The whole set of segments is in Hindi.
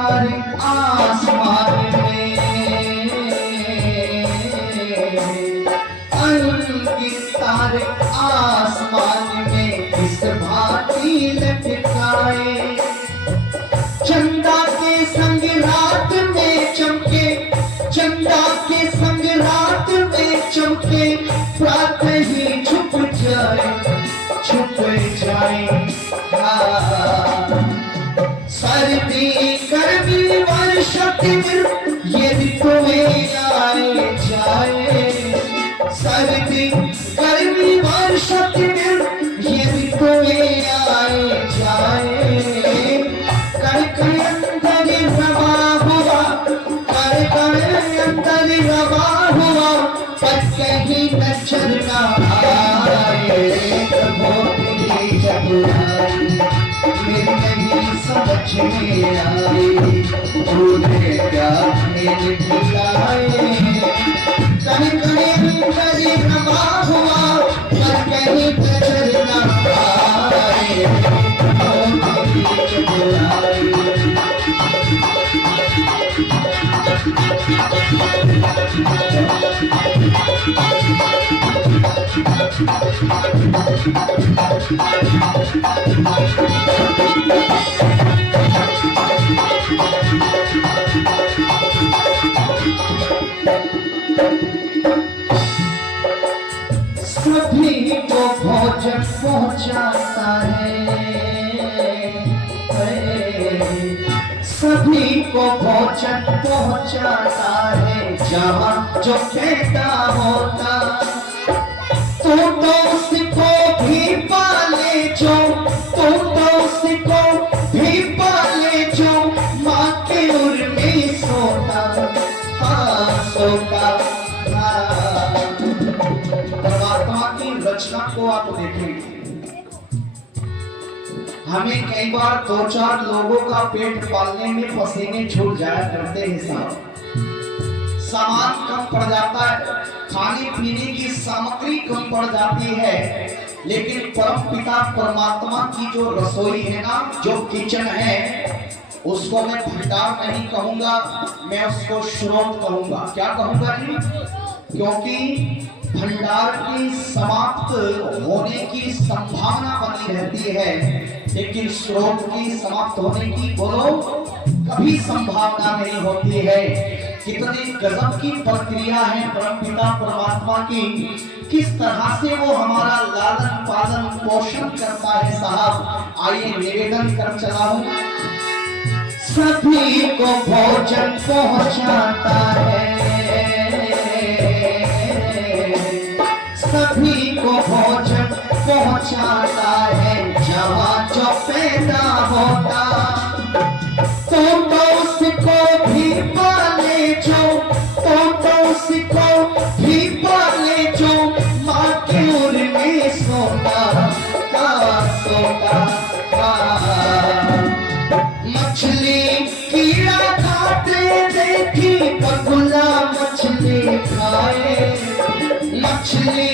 तारे आसमान में, उनके तारे आसमान में किस भांति लटकाए। चंदा के संग रात में चमके, चंदा के संग रात में चमके, रात ही छुप जाए, छुप जाए। सर्दी गर्मी वर्षा ये ऋतुएं आए जाए, सर्दी गर्मी वर्षा ये ऋतुएं आए जाए। कण कण अंदर रवा हुआ, कण कण अंदर रवा हुआ, पर कहीं नजर ना आए। प्रभु तेरी चतुराई मेरे नहीं समझ में आई, तूने क्या मेरे बुलाए। कण कण अंदर रवा हुआ, पर कहीं नजर ना आए। प्रभु तेरी चतुराई सभी को भोजन पहुंचाता है, सभी को भोजन पहुंचाता है, जहाँ जो कहता होता। तू तो उसको भी पाले जो, तू तो उसको भी पाले जो, माँ के उर में सोता, हाँ सोता। परमात्मा की रचना को आप देखेंगे, हमें कई बार दो चार लोगों का पेट पालने में पसीने छूट जाया करते हैं साहब। सामान कम पड़ जाता है, खाने पीने की सामग्री कम पड़ जाती है, लेकिन परम पिता परमात्मा की जो रसोई है ना, जो किचन है, उसको मैं भंडार नहीं कहूंगा, मैं उसको स्रोत कहूंगा। क्या कहूंगा जी? क्योंकि भंडार की समाप्त होने की संभावना बनी रहती है, लेकिन स्रोत की समाप्त होने की बोलो कभी संभावना नहीं होती है। कितनी गजब की प्रक्रिया है परमपिता परमात्मा की, किस तरह से वो हमारा लालन पालन पोषण करता है साहब। आइए निवेदन कर चला हूं, सभी को भोजन पहुंचाता है, सभी को भोजन पहुंचाता है, जहाँ जो पैदा होता। तो उसको भी पाले जो, तो उसको भी पाले जो, माँ के उर में सोता, सोता। मछली कीड़ा खाते देखी, बगुला मछली खाए, मछली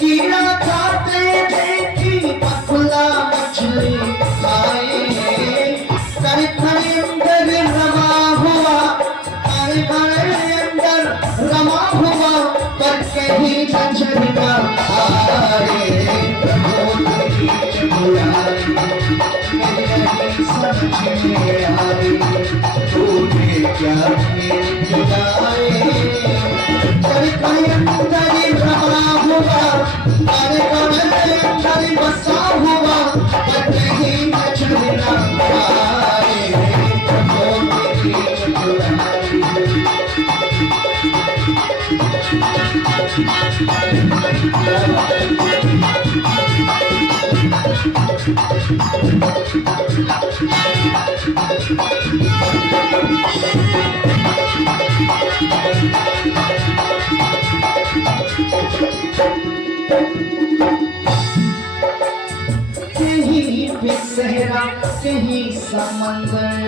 कीड़ा खाते देखी, बगुला मछली खाए। कर अंदर रमा हुआ, अंदर रमा हुआ, पर कहीं नजर न आए। प्रभु तेरी चतुराई समझ में आई, तूने क्या मेरे बुलाए। अंदर रहा हुआ, अंदर बसा हुआ, पर कहीं नजर न आए। प्रभु तेरी चतुराई कहीं पे सहरा कहीं समंदर,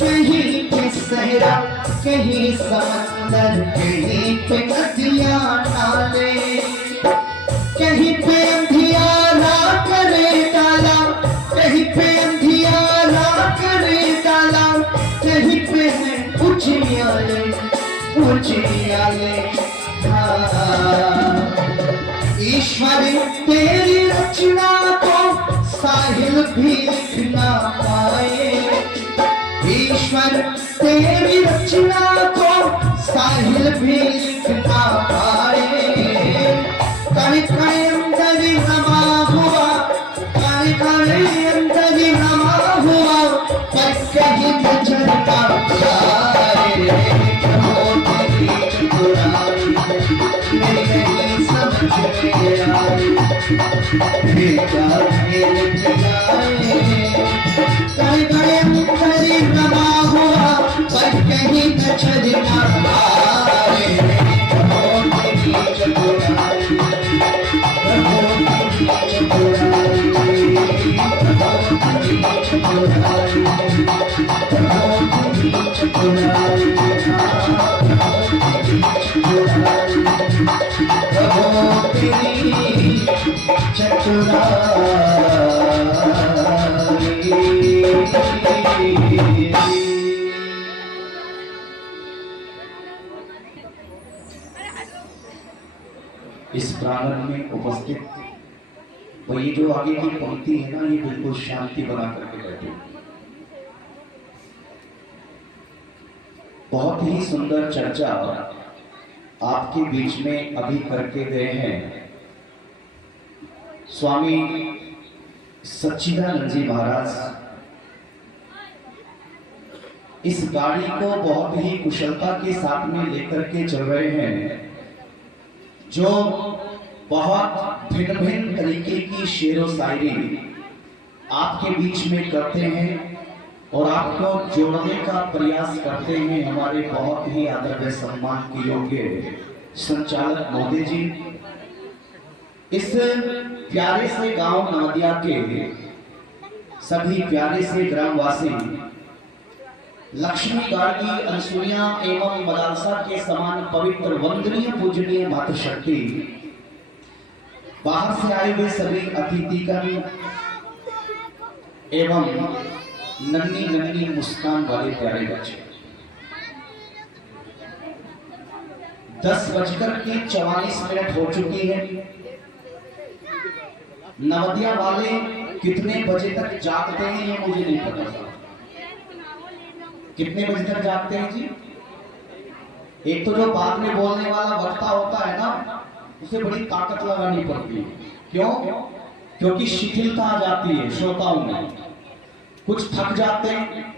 कहीं पे सहरा कहीं समंदर, कहीं पे नदियां नाले, कहीं पे अंधियारा करे डाला, कहीं पे अंधियारा उजियाले। ईश्वर तेरी रचना को साहिल भी लिख ना पाए। ईश्वर तेरी रचना को साहिल भी लिख ना पाए। कण कण अंदर रमा हुआ, कण कण अंदर रमा हुआ, पर कहीं नजर ना आए। नहीं समझ में आए, फिर क्या खेल खिलाए। कण कण अंदर रमा हुआ, पर कहीं नजर ना आए। इस प्रांगण में उपस्थित वो ये जो आगे की पंक्ति है ना, ये बिल्कुल शांति बना करके बैठे। बहुत ही सुंदर चर्चा आपके बीच में अभी करके गए हैं स्वामी सच्चिदानंद जी महाराज। इस गाड़ी को बहुत ही कुशलता के साथ में लेकर के चल रहे हैं, जो बहुत भिन्न भिन्न तरीके की शेरो शायरी आपके बीच में करते हैं और आपको जोड़ने का प्रयास करते हैं। हमारे बहुत ही आदर व सम्मान के योग्य संचालक महोदय जी, इस प्यारे से गांव नवदिया के सभी प्यारे से ग्रामवासी, लक्ष्मी गार्गी अनसुईया एवं मदालसा के समान पवित्र वंदनीय पूजनीय मातृशक्ति, बाहर से आए हुए सभी अतिथिगण एवं नन्ही नन्ही मुस्कान वाले प्यारे बच्चे, 10:44 हो चुकी है। नवदिया वाले कितने बजे तक जागते हैं ये मुझे नहीं पता। कितने बजे तक जागते हैं जी? एक तो जो बाद में बोलने वाला वक्ता होता है ना, उसे बड़ी ताकत लगानी पड़ती है। क्यों? क्योंकि शिथिलता आ जाती है श्रोताओं में, कुछ थक जाते हैं।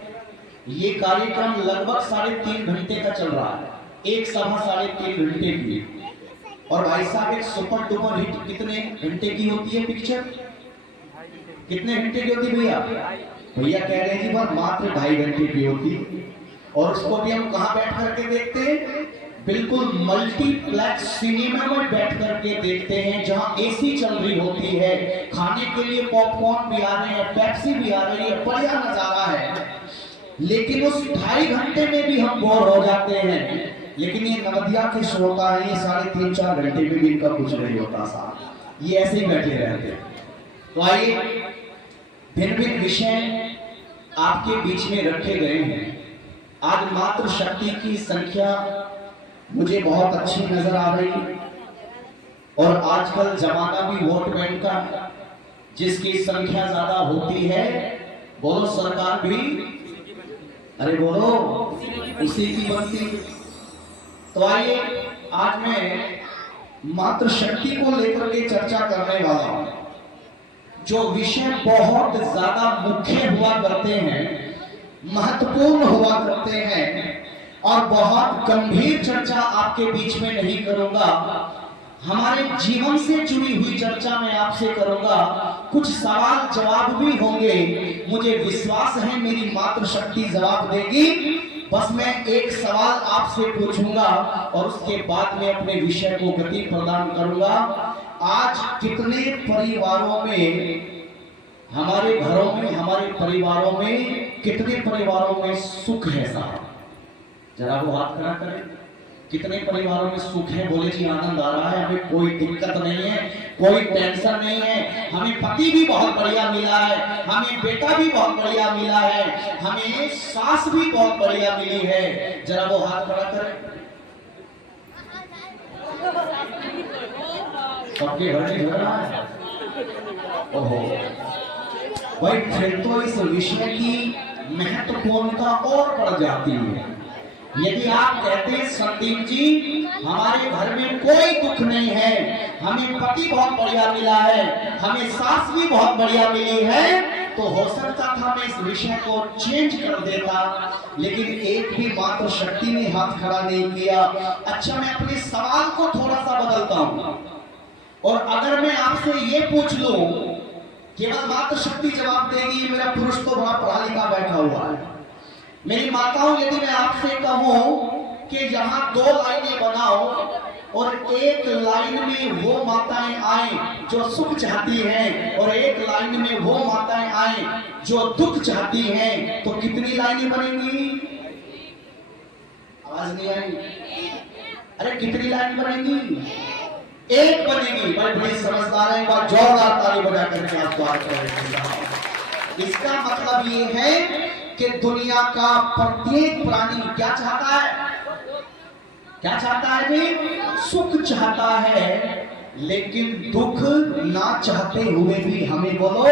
ये कार्यक्रम लगभग 3.5 घंटे का चल रहा है, एक सभा 3.5 घंटे की। और भाई साहब, एक सुपर डुपर हिट कितने घंटे की होती है पिक्चर? कितने घंटे की होती भैया? भैया कह रहे हैं जी पर मात्र 2.5 घंटे की होती। और उसको भी हम कहाँ बैठ करके देखते हैं? बिल्कुल मल्टीप्लेक्स सिनेमा में बैठ करके देखते हैं, जहां एसी चल रही होती है, खाने के लिए पॉपकॉर्न भी आ रहे हैं, पेप्सी भी आ रही है, बढ़िया नजारा है। लेकिन उस 2.5 घंटे में भी हम बोर हो जाते हैं। लेकिन ये नवदिया के श्रोता है, ये 3.5-4 घंटे में भी इनका कुछ नहीं होता साहब, ये ऐसे ही बैठे रहते। तो आइए, भिन्न भिन्न विषय आपके बीच में रखे गए हैं। आज मातृ शक्ति की संख्या मुझे बहुत अच्छी नजर आ रही, और आजकल जमाना भी वोट बैंक का, जिसकी संख्या ज्यादा होती है, बोलो सरकार भी, अरे बोलो उसी की बनती। तो आइए, आज मैं मातृशक्ति को लेकर के चर्चा करने वाला हूं। जो विषय बहुत ज्यादा मुख्य हुआ करते हैं, महत्वपूर्ण हुआ करते हैं, और बहुत गंभीर चर्चा आपके बीच में नहीं करूंगा, हमारे जीवन से जुड़ी हुई चर्चा मैं आपसे करूंगा। कुछ सवाल जवाब भी होंगे, मुझे विश्वास है मेरी मातृशक्ति जवाब देगी। बस मैं एक सवाल आपसे पूछूंगा और उसके बाद में अपने विषय को गति प्रदान करूंगा। आज कितने परिवारों में, हमारे घरों में, हमारे परिवारों में, कितने परिवारों में सुख है साहब? जरा वो हाथ खड़ा करें। कितने परिवारों में सुख है? बोले जी आनंद आ रहा है, हमें कोई दिक्कत नहीं है, कोई टेंशन नहीं है, हमें पति भी बहुत बढ़िया मिला है, हमें बेटा भी बहुत बढ़िया मिला है, हमें सास भी बहुत बढ़िया मिली है। जरा वो हाथ खड़ा करें। सबके घर में झगड़ा है। ओहो भाई, फिर तो इस विषय की महत्वपूर्णता और बढ़ जाती है। यदि आप कहते हैं संदीप जी हमारे घर में कोई दुख नहीं है, हमें पति बहुत बढ़िया मिला है, हमें सास भी बहुत बढ़िया मिली है, तो हो सकता था मैं इस विषय को चेंज कर देता, लेकिन एक भी मात्र शक्ति ने हाथ खड़ा नहीं किया। अच्छा, मैं अपने सवाल को थोड़ा सा बदलता हूं, और अगर मैं आपसे ये पूछ लूं, केवल मात्र शक्ति जवाब देगी, मेरा पुरुष तो बड़ा पढ़ा लिखा बैठा हुआ है। मेरी माताओं, यदि मैं आपसे कहूं कि यहाँ 2 लाइनें बनाओ और एक लाइन में वो माताएं आए जो सुख चाहती हैं और एक लाइन में वो माताएं आए जो दुख चाहती हैं, तो कितनी लाइनें बनेंगी? आवाज नहीं आई? अरे कितनी लाइन बनेगी? एक बनेगी। बड़े समझदार हैं, बात जोरदार ताली बजा करके आप बात करें। इसका मतलब ये है कि दुनिया का प्रत्येक प्राणी क्या चाहता है? क्या चाहता है जी? सुख चाहता है, लेकिन दुख ना चाहते हुए भी हमें बोलो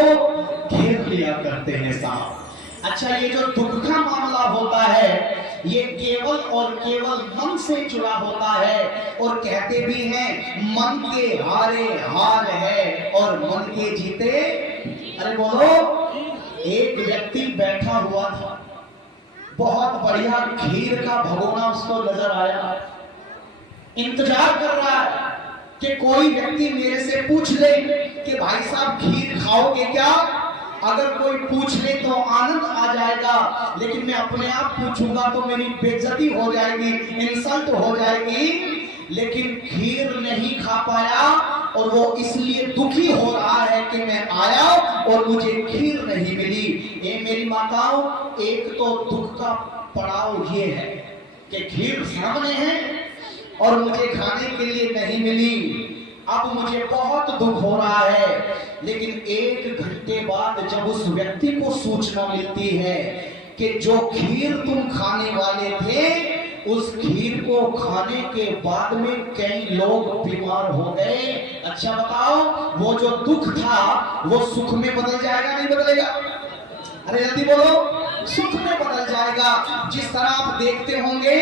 घेर लिया करते हैं साहब। अच्छा, ये जो दुख का मामला होता है ये केवल और केवल मन से जुड़ा होता है, और कहते भी हैं मन के हारे हार है और मन के जीते। अरे बोलो, एक व्यक्ति बैठा हुआ था, बहुत बढ़िया खीर का भगोना उसको नजर आया, इंतजार कर रहा है कि कोई व्यक्ति मेरे से पूछ ले कि भाई साहब खीर खाओगे क्या? अगर कोई पूछ ले तो आनंद आ जाएगा, लेकिन मैं अपने आप पूछूंगा तो मेरी बेइज्जती हो जाएगी, इंसल्ट हो जाएगी। लेकिन खीर नहीं खा पाया और वो इसलिए दुखी हो रहा है कि मैं आया और मुझे खीर नहीं मिली। ये मेरी माताओं, एक तो दुख का पड़ाव ये है कि खीर सामने है और मुझे खाने के लिए नहीं मिली। अब मुझे बहुत दुख हो रहा है, लेकिन 1 घंटे बाद जब उस व्यक्ति को सूचना मिलती है कि जो खीर तुम खाने वाले थे, उस खीर को खाने के बाद में कई लोग बीमार हो गए। अच्छा बताओ, वो जो दुख था वो सुख में बदल जाएगा नहीं बदलेगा? अरे जल्दी बोलो, सुख में बदल जाएगा। जिस तरह आप देखते होंगे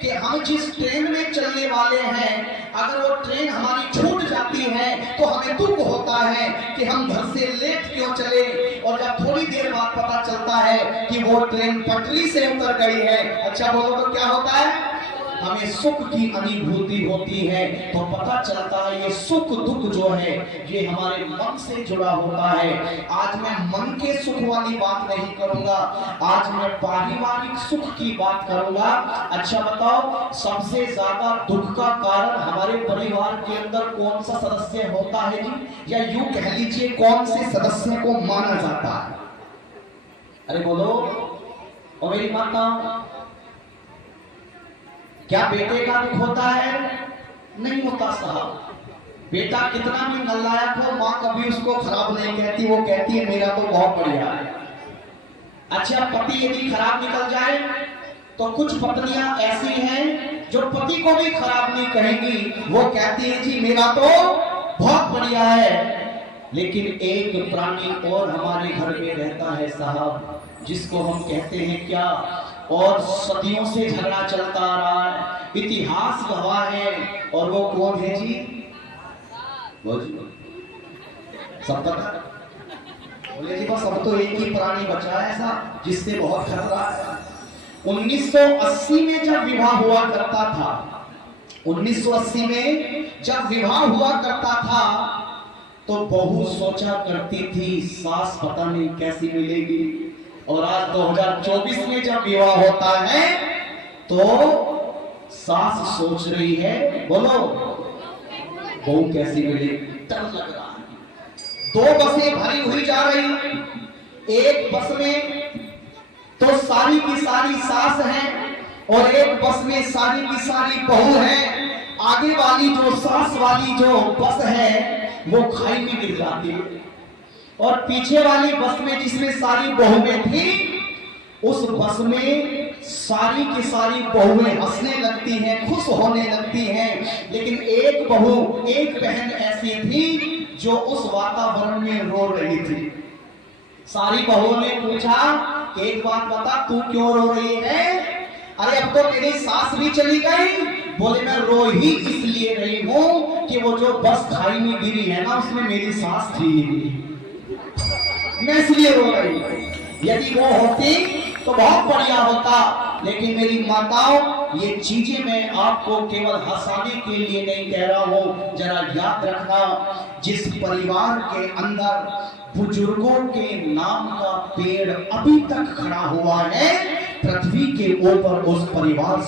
कि हम जिस ट्रेन में चलने वाले हैं, अगर वो ट्रेन हमारी छूट जाती है तो हमें दुख होता है कि हम घर से लेट क्यों चले, और जब थोड़ी देर बाद पता चलता है कि वो ट्रेन पटरी से उतर गई है, अच्छा बोलो तो क्या होता है? हमें सुख की अनुभूति होती है। तो पता चलता है ये सुख दुख जो है ये हमारे मन से जुड़ा होता है। आज मैं मन के सुख वाली बात नहीं करूंगा, आज मैं पारिवारिक सुख की बात करूंगा। अच्छा बताओ, सबसे ज्यादा दुख का कारण हमारे परिवार के अंदर कौन सा सदस्य होता है जी? या यूं कह लीजिए कौन से सदस्य को माना जाता है? अरे बोलो, और मेरी माता, क्या बेटे का दुख होता है? नहीं होता साहब। बेटा कितना भी नालायक हो, माँ कभी उसको खराब नहीं कहती, वो कहती है मेरा तो बहुत बढ़िया है। अच्छा, पति यदि खराब निकल जाए तो कुछ पत्नियां ऐसी हैं जो पति को भी खराब नहीं कहेंगी, वो कहती है जी मेरा तो बहुत बढ़िया है। लेकिन एक प्राणी और हमारे घर में रहता है साहब, जिसको हम कहते हैं क्या, और सदियों से झगड़ा चलता आ रहा है, इतिहास गवाह है, और वो कौन है जी? सब पता? बोले जी बस अब तो एक ही प्राणी बचा है ऐसा जिससे बहुत खतरा है। 1980 में जब विवाह हुआ करता था, 1980 में जब विवाह हुआ करता था तो बहू सोचा करती थी सास पता नहीं कैसी मिलेगी, और आज 2024 में जब विवाह होता है तो सास सोच रही है बोलो बहू कैसी मिलेगी। डर लग रहा है। 2 बसें भरी हुई जा रही, एक बस में तो सारी की सारी सास है और एक बस में सारी की सारी बहू है। आगे वाली जो सास वाली जो बस है वो खाई में गिर जाती है, और पीछे वाली बस में जिसमें सारी बहुएं थी उस बस में सारी की सारी बहुएं हंसने लगती हैं, खुश होने लगती हैं, लेकिन एक बहू, एक बहन ऐसी थी जो उस वातावरण में रो रही थी। सारी बहुओं ने पूछा, एक बात बता, तू क्यों रो रही है? अरे अब तो तेरी सास भी चली गई। बोले मैं रो ही इसलिए रही हूं कि वो जो बस खाई में गिरी है ना, उसमें मेरी सास थी, मैं इसलिए रो रही हूं। यदि वो होती तो बहुत बढ़िया होता, लेकिन मेरी माताओं, ये चीजें मैं आपको केवल हंसाने के लिए नहीं कह रहा हूं। जरा याद रखना, जिस परिवार के अंदर बुजुर्गों के नाम का पेड़ अभी तक खड़ा हुआ है, पृथ्वी के ऊपर उस परिवार